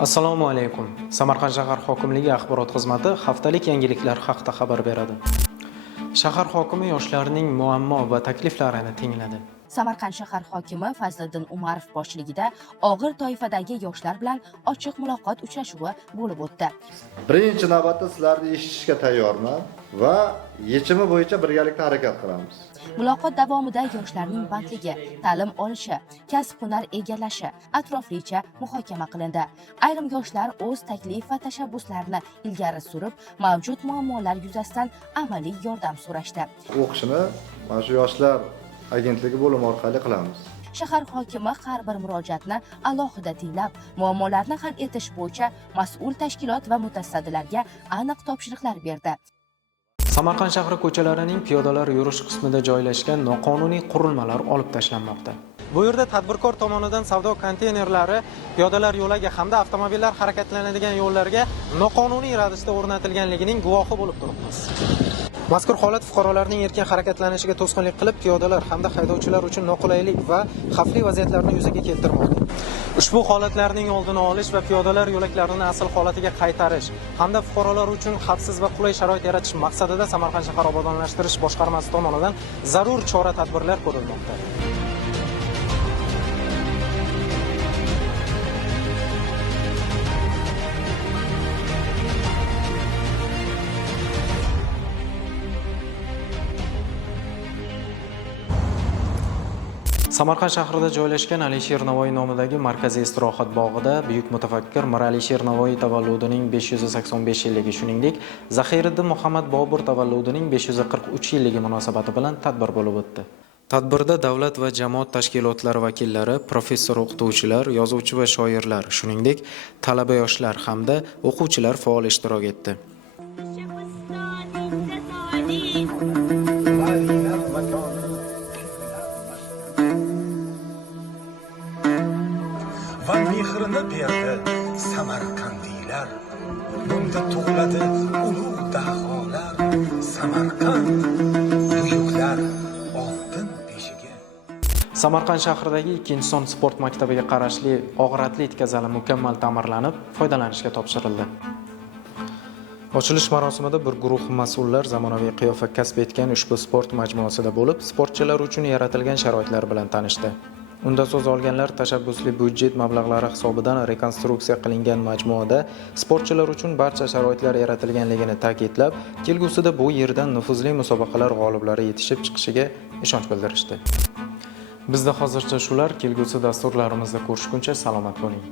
Assalomu alaykum. Samarqand shahar hokimligi axborot xizmati haftalik yangiliklar haqida xabar beradi. Shahar hokimi yoshlarning muammo va takliflarini tingladi. Samarqand shahar hokimi Fazliddin Umarov boshchiligida og'ir toifadagi yoshlar bilan ochiq muloqot uchrashuvi bo'lib o'tdi. Birinchi navbatda sizlarni eshitishga tayyorman va yechimi bo'yicha birgalikda harakat qilamiz. Muloqot davomida yoshlarning bandligi, ta'lim olishi, kasb-hunar egallashi atroflicha muhokama qilindi. Ayrim yoshlar o'z taklif va tashabbuslarini ilgari surib, mavjud muammolar yuzasidan amaliy yordam so'rashdi. O'qishni mana shu yoshlar agentligi bo'limi orqali qilamiz. Shahar hokimi har bir murojaatni alohida tinglab, muammolarni hal etish bo'yicha mas'ul tashkilot va mutasaddilarga aniq topshiriqlar berdi. Samarqand shahri ko'chalarining piyodalar yurish qismida joylashgan noqonuniy qurilmalar olib tashlanmoqda. Bu yerda tadbirkor tomonidan savdo konteynerlari piyodalar yo'lagiga hamda avtomobillar harakatlanadigan yo'llarga noqonuniy ravishda o'rnatilganligining guvohi bo'lib turibmiz. Mazkur holat fuqarolarning erkin harakatlanishiga to'sqinlik qilib, piyodalar hamda haydovchilar uchun noqulaylik va xavfli vaziyatlarni yuzaga keltirmoqda. Ushbu holatlarning oldini olish va piyodalar yo'laklarini asl holatiga qaytarish hamda fuqarolar uchun xavfsiz va qulay sharoit yaratish maqsadida Samarqand shahar obodonlashtirish boshqarmasi tomonidan zarur chora-tadbirlar ko'rilmoqda. Samarqand shahrida joylashgan Alisher Navoiy nomidagi markaziy istirohat bog'ida buyuk mutafakkir Mir Alisher Navoiy tavalludining 585 yilligi, shuningdek, Zahiriddin Muhammad Bobur tavalludining 543 yilligi munosabati bilan tadbir bo'lib o'tdi. Tadbirda davlat va jamoat tashkilotlari vakillari, professor o'qituvchilar, yozuvchi va shoirlar, shuningdek, talaba yoshlar hamda o'quvchilar faol ishtirok etdi. Va mehrini berdi Samarqandiylar, bunda tug'iladi ulug' daholar. Samarqand buyuklar oltin beshigi. Samarqand shahridagi Ikkinchi son sport maktabiga qarashli og'ir atletika zali mukammal ta'mirlanib, foydalanishga topshirildi. Ochilish marosimida bir guruh mas'ullar zamonaviy qiyofa kasb etgan ushbu sport majmuasida bo'lib, sportchilar uchun yaratilgan sharoitlar bilan tanishdi. Unda so'z olganlar tashabbusli byudjet mablag'lari hisobidan rekonstruksiya qilingan majmuada sportchilar uchun barcha sharoitlar yaratilganligini ta'kidlab, kelgusida bu yerdan nufuzli musobaqalar g'oliblari yetishib chiqishiga ishonch bildirishdi. Bizda hozircha shular, kelgusi dasturlarimizda ko'rishguncha salomat bo'ling.